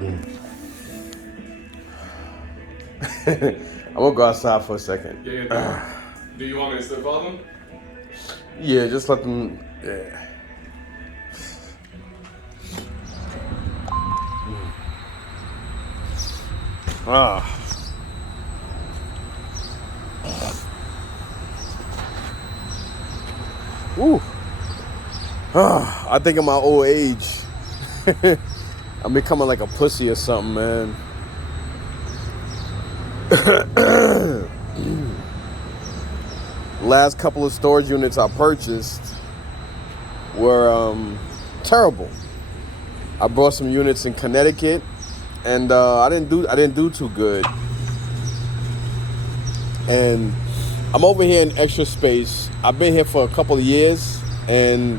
I'm gonna go outside for a second. Yeah. Do you want me to sit on them? Yeah, just let them. Yeah. Ah. Ooh. Ah. I think in my old age, I'm becoming like a pussy or something, man. Last couple of storage units I purchased were terrible. I bought some units in Connecticut, and I didn't do too good. And I'm over here in Extra Space. I've been here for a couple of years, and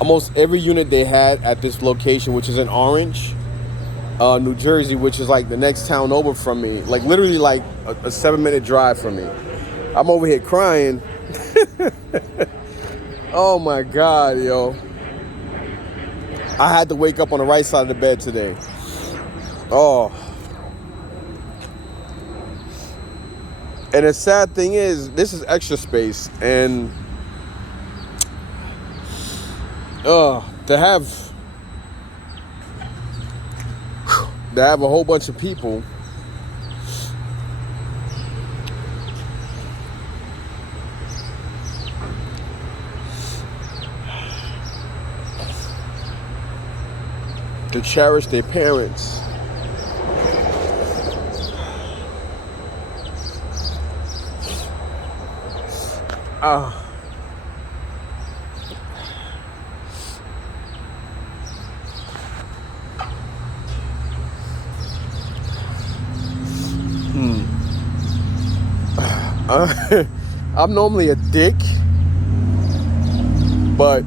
almost every unit they had at this location, which is in Orange, New Jersey, which is like the next town over from me, like literally like a 7-minute drive from me. I'm over here crying. Oh my God, yo. I had to wake up on the right side of the bed today. Oh. And the sad thing is, this is Extra Space, and to have a whole bunch of people to cherish their parents. I'm normally a dick, but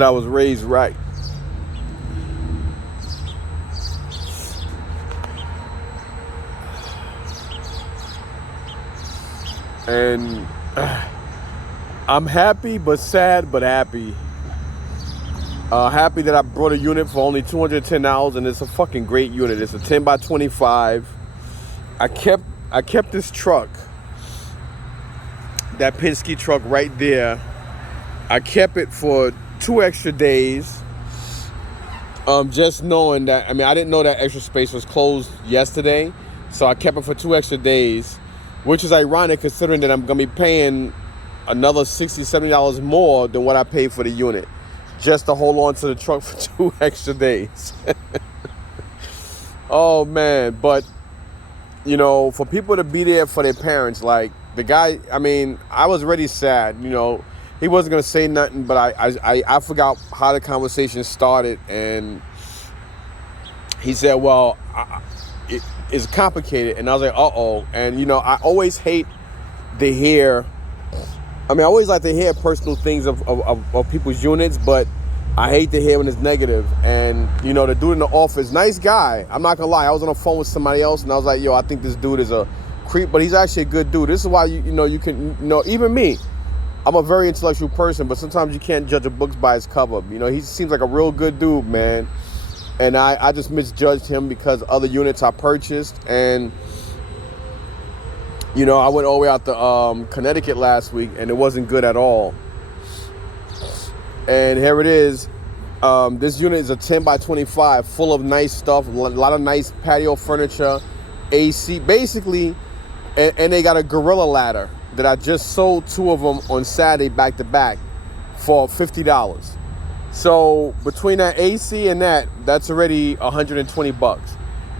I was raised right. And I'm happy but sad but happy. Happy that I brought a unit for only $210, and it's a fucking great unit. It's a 10 by 25. I kept this truck, that Penske truck right there. I kept it for 2 extra days. Just knowing that, I mean, I didn't know that Extra Space was closed yesterday, so I kept it for 2 extra days, which is ironic considering that I'm gonna be paying another $60, $70 more than what I paid for the unit, just to hold on to the truck for 2 extra days. Oh man, but you know, for people to be there for their parents, like the guy, I mean, I was already sad, you know. He wasn't gonna say nothing, but I forgot how the conversation started, and he said, well, it's complicated, and I was like, uh-oh. And you know, I always hate to hear, I mean, I always like to hear personal things of people's units, but I hate to hear when it's negative. And you know, the dude in the office, nice guy, I'm not gonna lie, I was on the phone with somebody else, and I was like, yo, I think this dude is a creep, but he's actually a good dude. This is why you can, you know, even me, I'm a very intellectual person, but sometimes you can't judge a book by its cover. You know, he seems like a real good dude, man. And I just misjudged him because other units I purchased. And, you know, I went all the way out to Connecticut last week, and it wasn't good at all. And here it is. This unit is a 10 by 25, full of nice stuff, a lot of nice patio furniture, AC, basically, and they got a Gorilla ladder that I just sold 2 of them on Saturday back to back for $50. So between that AC and that's already $120.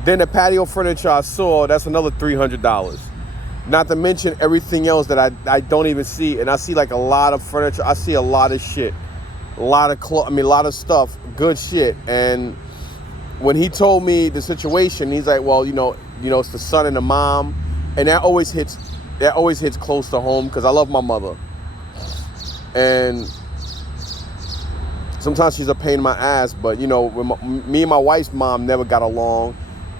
Then the patio furniture I saw, that's another $300. Not to mention everything else that I don't even see. And I see like a lot of furniture. I see a lot of shit, a lot of a lot of stuff, good shit. And when he told me the situation, he's like, well, you know, it's the son and the mom, and that always hits close to home because I love my mother. And sometimes she's a pain in my ass, but you know, me and my wife's mom never got along.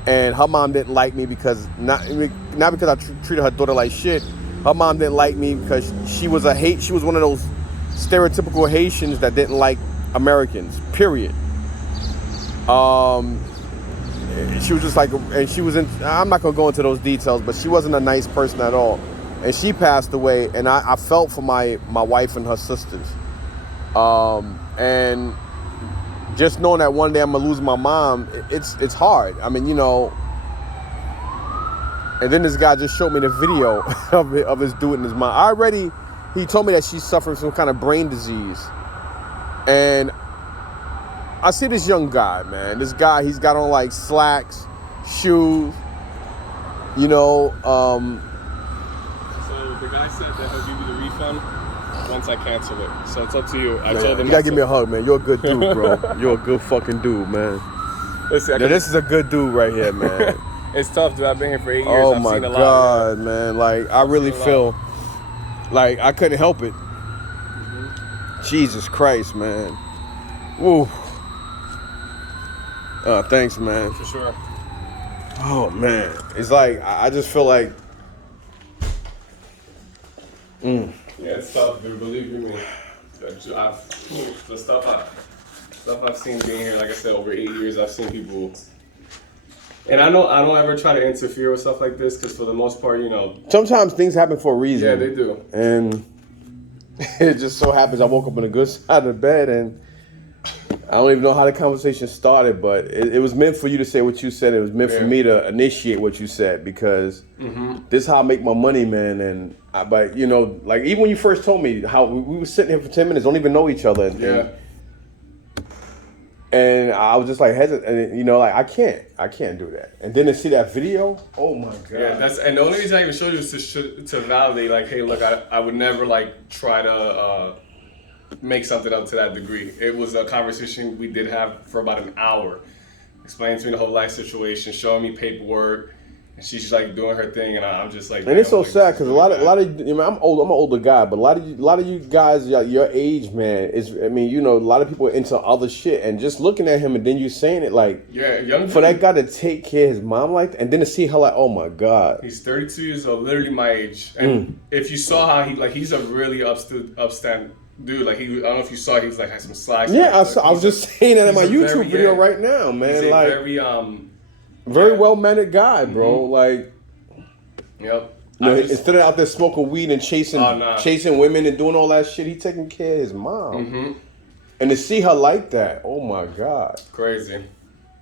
and her mom didn't like me because not because I treated her daughter like shit. Her mom didn't like me because she was one of those stereotypical Haitians that didn't like Americans. Period. She was just like, and she was in. I'm not gonna go into those details, but she wasn't a nice person at all. And she passed away, and I felt for my wife and her sisters. And just knowing that one day I'm gonna lose my mom, it's hard. I mean, you know. And then this guy just showed me the video of his dude and his mom. He told me that she's suffering some kind of brain disease. And I see this young guy, man. This guy, he's got on like slacks, shoes, you know. So the guy said that he'll give you the refund once I cancel it. So it's up to you. I told him you gotta give me a hug, man. You're a good dude, bro. You're a good fucking dude, man. Listen, this is a good dude right here, man. It's tough, dude. I've been here for 8 years. Oh I've my seen a lot, God, man. Like, I really feel like I couldn't help it. Jesus Christ, man. Woo. Thanks, man. For sure. Oh, man. It's like, I just feel like... Yeah, it's tough, dude. Believe you me. The stuff I've seen being here, like I said, over 8 years, I've seen people... And I don't ever try to interfere with stuff like this, because for the most part, you know... Sometimes things happen for a reason. Yeah, they do. And it just so happens I woke up on the good side of the bed, and I don't even know how the conversation started, but it was meant for you to say what you said. It was meant for me to initiate what you said, because this is how I make my money, man. And but you know, like even when you first told me how we were sitting here for 10 minutes, don't even know each other. And I was just like hesitant, you know, like I can't do that. And then to see that video, oh my God. Yeah, and the only reason I even showed you is to validate, like, hey, look, I would never like try to make something up to that degree. It was a conversation we did have for about an hour, explaining to me the whole life situation, showing me paperwork, and she's like doing her thing, and I'm just like. And it's so sad because a lot of, you know, I'm old. I'm an older guy, but a lot of you guys, your age, man, I mean, you know, a lot of people are into other shit, and just looking at him and then you saying it like, young for that guy to take care of his mom like that, and then to see her like, oh my God. He's 32 years old, literally my age, and if you saw how he's a really upstand dude. Like I don't know if you saw, he was like had some slacks. Yeah, I was just saying that in my YouTube video right now, man. He's like very well-mannered guy, bro. Like, yep. You know, instead of out there smoking weed and chasing women and doing all that shit, he taking care of his mom. And to see her like that, oh my God, crazy.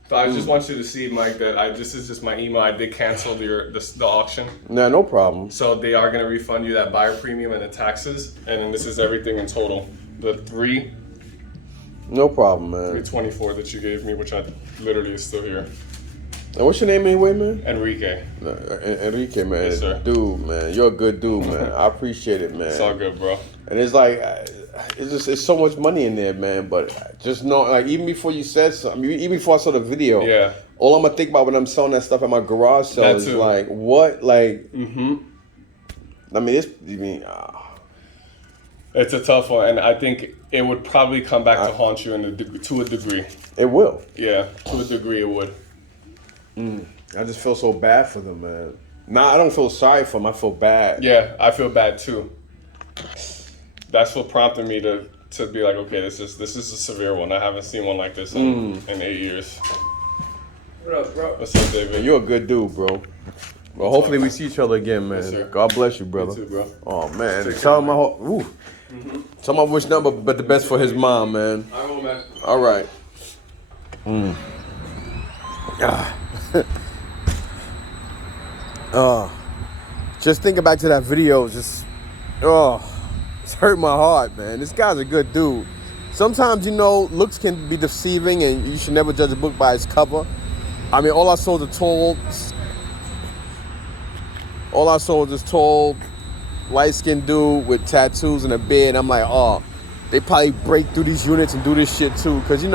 So I just want you to see, Mike, that this is just my email. I did cancel the auction. Nah, no problem. So they are gonna refund you that buyer premium and the taxes, and then this is everything in total. The no problem, man. 324 that you gave me, which I literally is still here. And what's your name anyway, man? Enrique. Enrique, man. Yes, sir. Dude, man. You're a good dude, man. I appreciate it, man. It's all good, bro. And it's like, it's so much money in there, man. But just know, like, even before you said something, even before I saw the video, all I'm going to think about when I'm selling that stuff at my garage sale is like, what? Like, I mean, it's a tough one, and I think it would probably come back to haunt you to a degree. It will. Yeah, to a degree it would. I just feel so bad for them, man. Nah, I don't feel sorry for them. I feel bad. Yeah, I feel bad too. That's what prompted me to be like, okay, this is a severe one. I haven't seen one like this in 8 years. What up, bro? What's up, David? You're a good dude, bro. Well, hopefully we see each other again, man. Yes, God bless you, brother. You too, bro. Oh man, tell him tell him I wish nothing but the best for his mom, man. I will, man. All right. Just thinking back to that video, it's hurt my heart, man. This guy's a good dude. Sometimes, you know, looks can be deceiving, and you should never judge a book by its cover. I mean, all I saw was a tall, light-skinned dude with tattoos and a beard. I'm like, they probably break through these units and do this shit too, because you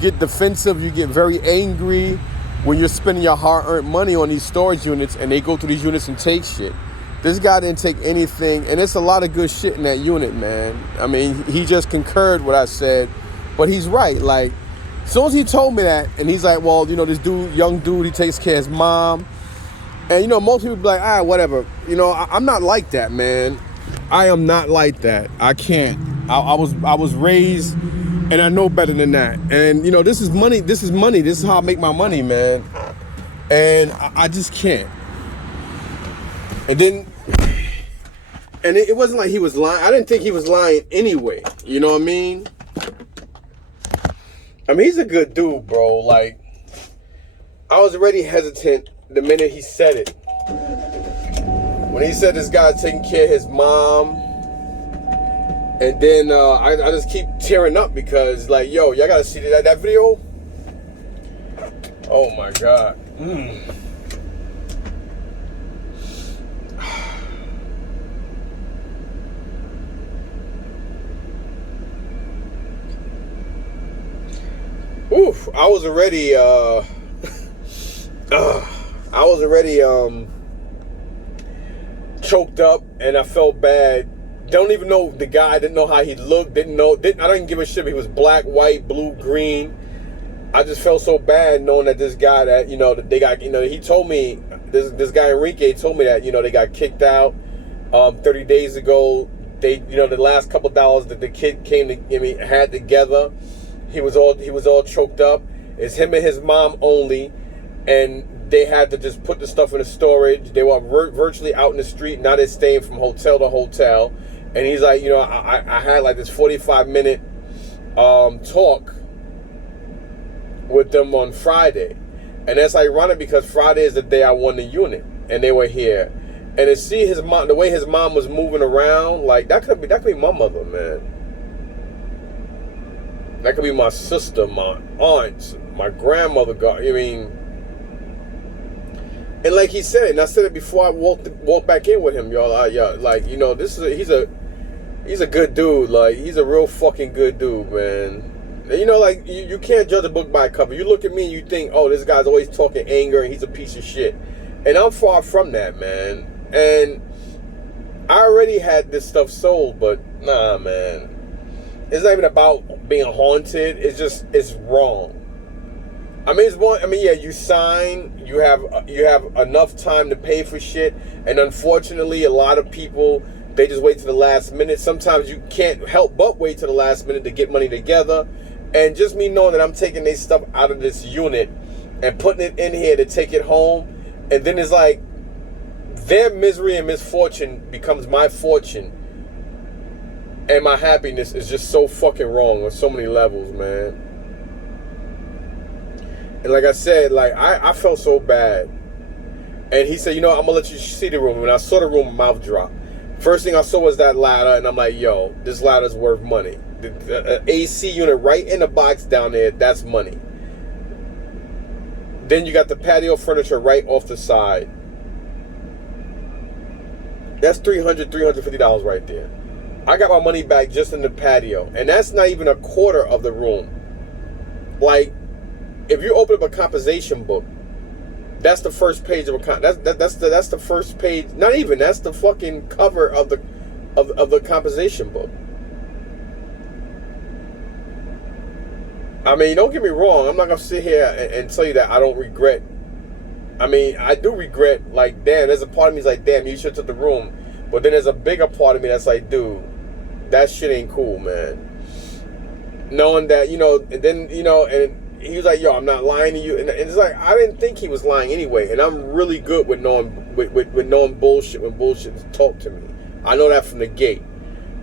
get defensive, you get very angry when you're spending your hard-earned money on these storage units and they go through these units and take shit. This guy didn't take anything, and it's a lot of good shit in that unit, man. I mean, he just concurred what I said, but he's right. Like, As soon as he told me that, and he's like, well, this dude, young dude, he takes care of his mom. And, most people be like, whatever. I'm not like that, man. I am not like that. I can't. I was raised, and I know better than that. And, this is money. This is money. This is how I make my money, man. And I just can't. And then, and it wasn't like he was lying. I didn't think he was lying anyway. You know what I mean? I mean, he's a good dude, bro. Like, I was already hesitant the minute he said it. When he said this guy's taking care of his mom. And then I just keep tearing up because, like, yo, y'all gotta see that video? Oh my God. Oof, I was already choked up, and I felt bad. Don't even know the guy, didn't know how he looked, I didn't give a shit if he was black, white, blue, green. I just felt so bad knowing that this guy that, that they got, he told me, this guy Enrique told me that, they got kicked out 30 days ago. They, the last couple dollars that the kid had together, he was all choked up. It's him and his mom only, and they had to just put the stuff in the storage. They were virtually out in the street. Now they're staying from hotel to hotel. And he's like, I had like this 45-minute talk with them on Friday. And that's ironic because Friday is the day I won the unit, and they were here. And to see his mom, the way his mom was moving around, like that could be my mother, man. That could be my sister, my aunt, my grandmother. And like he said, and I said it before I walked back in with him, y'all. He's a good dude. Like, he's a real fucking good dude, man. And you can't judge a book by a cover. You look at me and you think, oh, this guy's always talking anger and he's a piece of shit. And I'm far from that, man. And I already had this stuff sold, but nah, man. It's not even about being haunted. It's wrong. You sign, you have enough time to pay for shit, and unfortunately, a lot of people, they just wait to the last minute. Sometimes you can't help but wait to the last minute to get money together. And just me knowing that I'm taking this stuff out of this unit and putting it in here to take it home, and then it's like their misery and misfortune becomes my fortune. And my happiness is just so fucking wrong on so many levels, man. And like I said, like I felt so bad. And he said, I'm gonna let you see the room. When I saw the room, my mouth dropped. First thing I saw was that ladder, and I'm like, yo, this ladder's worth money. The AC unit right in the box down there, that's money. Then you got the patio furniture right off the side. That's $350 right there. I got my money back just in the patio, and that's not even a quarter of the room. Like, if you open up a composition book, that's the first page of a that's the first page. Not even, that's the fucking cover of the composition book. I mean, don't get me wrong. I'm not gonna sit here and tell you that I don't regret. I mean, I do regret. Like, damn, there's a part of me that's like, damn, you should have took the room. But then there's a bigger part of me that's like, dude, that shit ain't cool, man. Knowing that, and then, and he was like, yo, I'm not lying to you. And it's like, I didn't think he was lying anyway. And I'm really good with knowing knowing bullshit when bullshit talk to me. I know that from the gate.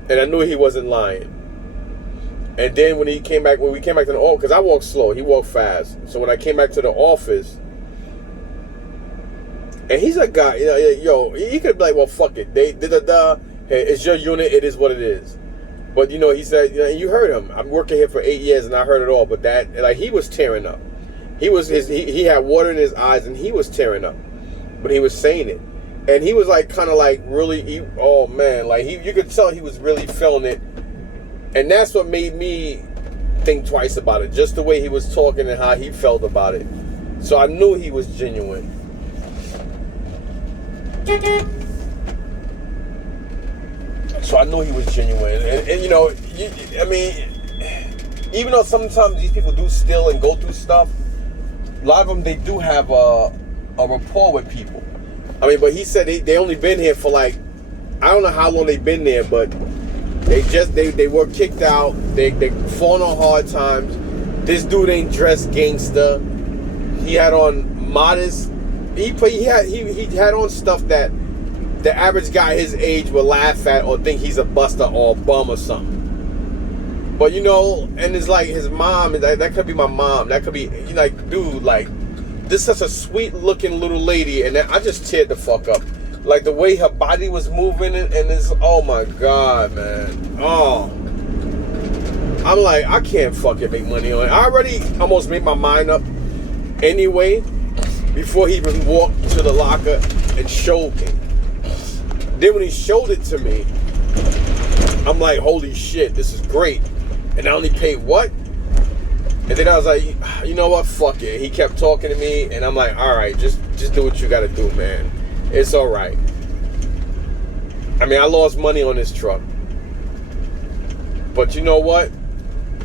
And I knew he wasn't lying. And then when we came back to the office, because I walk slow, he walked fast. So when I came back to the office, and he's a guy, yo, he could be like, well, fuck it. Hey, it's your unit, it is what it is. But, he said, you heard him. I'm working here for 8 years and I heard it all. But that, like, he was tearing up. He had water in his eyes and he was tearing up. But he was saying it. And he was like, kind of like really, oh man, like you could tell he was really feeling it. And that's what made me think twice about it. Just the way he was talking and how he felt about it. So I knew he was genuine. So I knew he was genuine. And even though sometimes these people do steal and go through stuff, a lot of them, they do have a rapport with people. I mean, but he said they only been here for like, I don't know how long they've been there, but they were kicked out. They fallen on hard times. This dude ain't dressed gangster. He had on modest. He had on stuff that the average guy his age would laugh at or think he's a buster or a bum or something. But you know, and it's like his mom. That could be my mom. That could be like, dude, like this is such a sweet looking little lady, and I just teared the fuck up. Like the way her body was moving, and it's, oh my God, man. Oh, I'm like, I can't fucking make money on it. I already almost made my mind up anyway before he even walked to the locker and showed me. Then when he showed it to me, I'm like, holy shit, this is great. And I only paid what? And then I was like, you know what, fuck it. He kept talking to me, and I'm like, all right, just do what you gotta do, man. It's all right. I mean, I lost money on this truck, but you know what?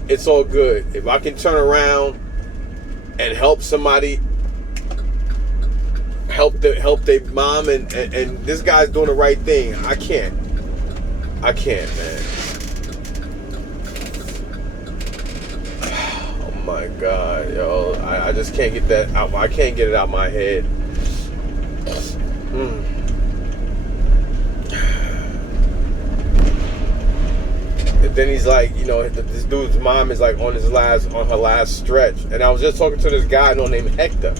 It's all good. If I can turn around and help somebody, help their mom, and this guy's doing the right thing. I can't, man. Oh my God, yo, I just can't get that out. I can't get it out of my head. And then he's like, you know, this dude's mom is like on her last stretch. And I was just talking to this guy named Hector.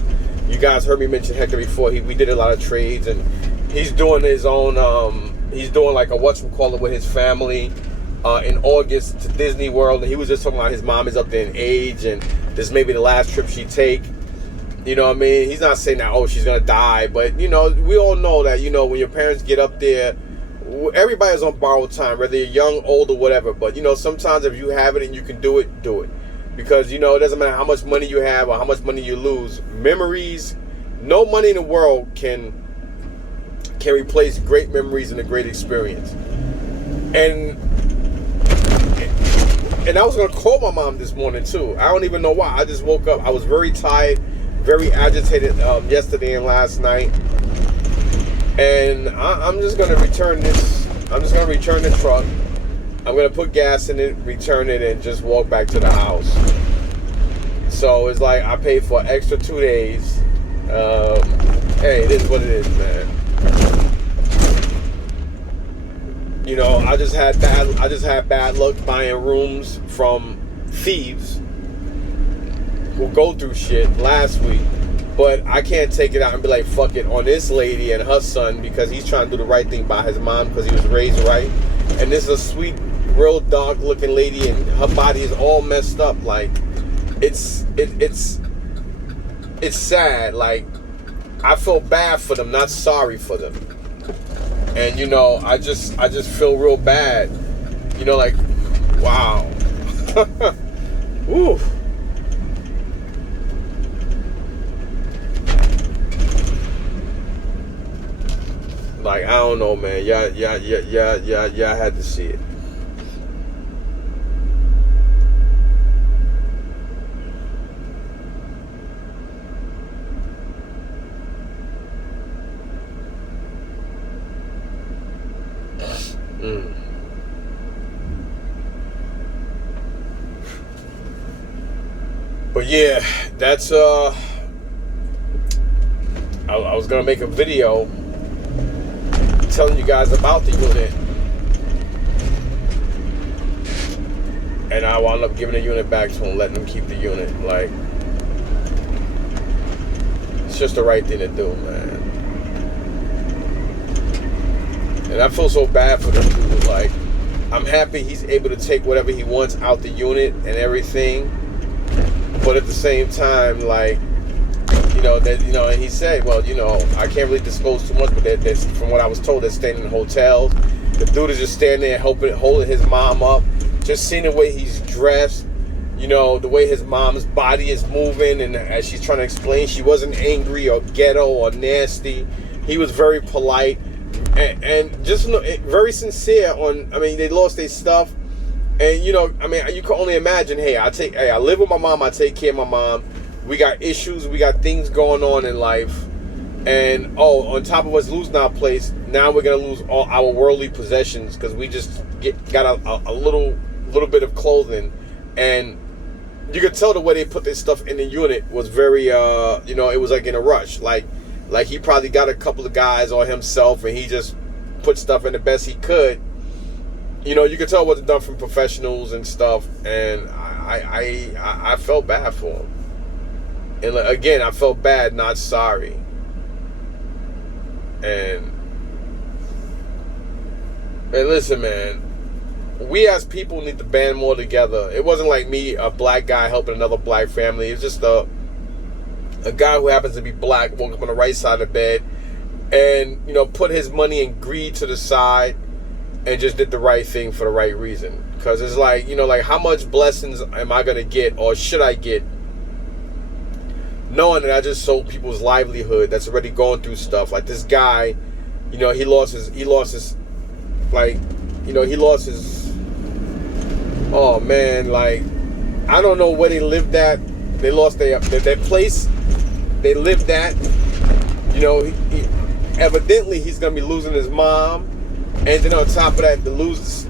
You guys heard me mention Hector before. We did a lot of trades, and he's doing his own. He's doing like a whatchamacallit with his family in August to Disney World. And he was just talking about his mom is up there in age, and this may be the last trip she take. You know what I mean? He's not saying that, oh, she's going to die. But, you know, we all know that, you know, when your parents get up there, everybody's on borrowed time, whether you're young, old, or whatever. But, you know, sometimes if you have it and you can do it, do it. Because, you know, it doesn't matter how much money you have or how much money you lose. Memories, no money in the world can replace great memories and a great experience. And I was going to call my mom this morning, too. I don't even know why. I just woke up. I was very tired, very agitated yesterday and last night. And I'm just going to return this. I'm just going to return the truck. I'm going to put gas in it, return it, and just walk back to the house. So it's like I paid for an extra 2 days. Hey, it is what it is, man. You know, I just had bad luck buying rooms from thieves who go through shit last week. But I can't take it out and be like, fuck it, on this lady and her son, because he's trying to do the right thing by his mom because he was raised right. And this is a sweet, real dark looking lady, and her body is all messed up. Like, it's sad. Like, I feel bad for them, not sorry for them. And you know, I just feel real bad. You know, like, wow. Woo. Like, I don't know, man. Yeah, I had to see it. But yeah, that's I was gonna make a video telling you guys about the unit, and I wound up giving the unit back to him, letting them keep the unit. Like, it's just the right thing to do, man. And I feel so bad for this dude. Like, I'm happy he's able to take whatever he wants out the unit and everything, but at the same time, like, you know, that, you know, and he said, well, you know, I can't really disclose too much, but they're, from what I was told, they're staying in hotels. The dude is just standing there holding his mom up, just seeing the way he's dressed, you know, the way his mom's body is moving, and as she's trying to explain, she wasn't angry or ghetto or nasty. He was very polite and just very sincere on, I mean, they lost their stuff, And you know, I mean, you can only imagine. Hey, I live with my mom. I take care of my mom. We got issues. We got things going on in life. And on top of us losing our place, now we're gonna lose all our worldly possessions because we just got a little bit of clothing. And you could tell the way they put this stuff in the unit was very, you know, it was like in a rush. Like he probably got a couple of guys or himself, and he just put stuff in the best he could. You know, you could tell it wasn't done from professionals and stuff. And I felt bad for him. And again, I felt bad, not sorry. And listen, man, we as people need to band more together. It wasn't like me, a black guy, helping another black family. It's just a guy who happens to be black, woke up on the right side of the bed, and, you know, put his money and greed to the side and just did the right thing for the right reason. Because it's like, you know, like, how much blessings am I going to get, or should I get, knowing that I just sold people's livelihood that's already going through stuff. Like this guy, you know, he lost his, like, you know, he lost his, oh man, like, I don't know where they lived at. They lost their place they lived at. You know, evidently he's going to be losing his mom. And then on top of that, to lose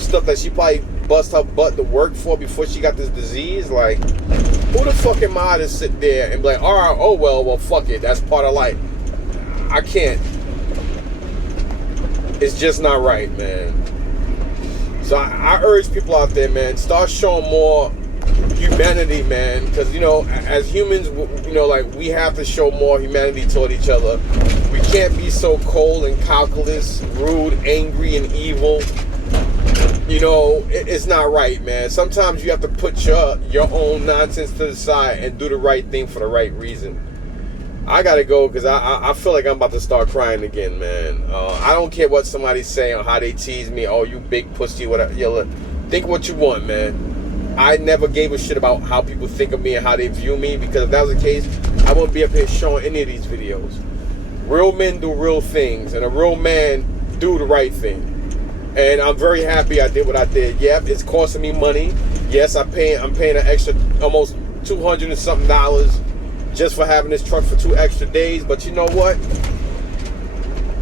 stuff that she probably bust her butt to work for before she got this disease. Like, who the fuck am I to sit there and be like, all right, oh well, fuck it, that's part of life. I can't. It's just not right, man. So I urge people out there, man, start showing more humanity, man. Because, you know, as humans, you know, like, we have to show more humanity toward each other. We can't be so cold and calculus, rude, angry, and evil. You know, it's not right, man. Sometimes you have to put your own nonsense to the side and do the right thing for the right reason. I gotta go because I feel like I'm about to start crying again, man. I don't care what somebody's saying or how they tease me. Oh, you big pussy, whatever. Yo, look, think what you want, man. I never gave a shit about how people think of me and how they view me, because if that was the case, I wouldn't be up here showing any of these videos. Real men do real things, and a real man do the right thing. And I'm very happy I did what I did. Yep, it's costing me money. Yes, I'm paying an extra almost $200 and something just for having this truck for 2 extra days. But you know what?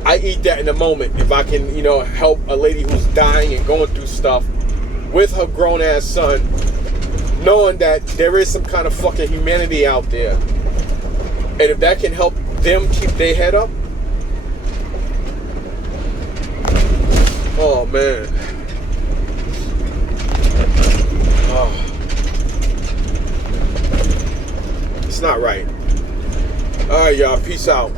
I eat that in a moment if I can, you know, help a lady who's dying and going through stuff with her grown ass son, knowing that there is some kind of fucking humanity out there. And if that can help them keep their head up. Oh, man. Oh. It's not right. All right, y'all. Peace out.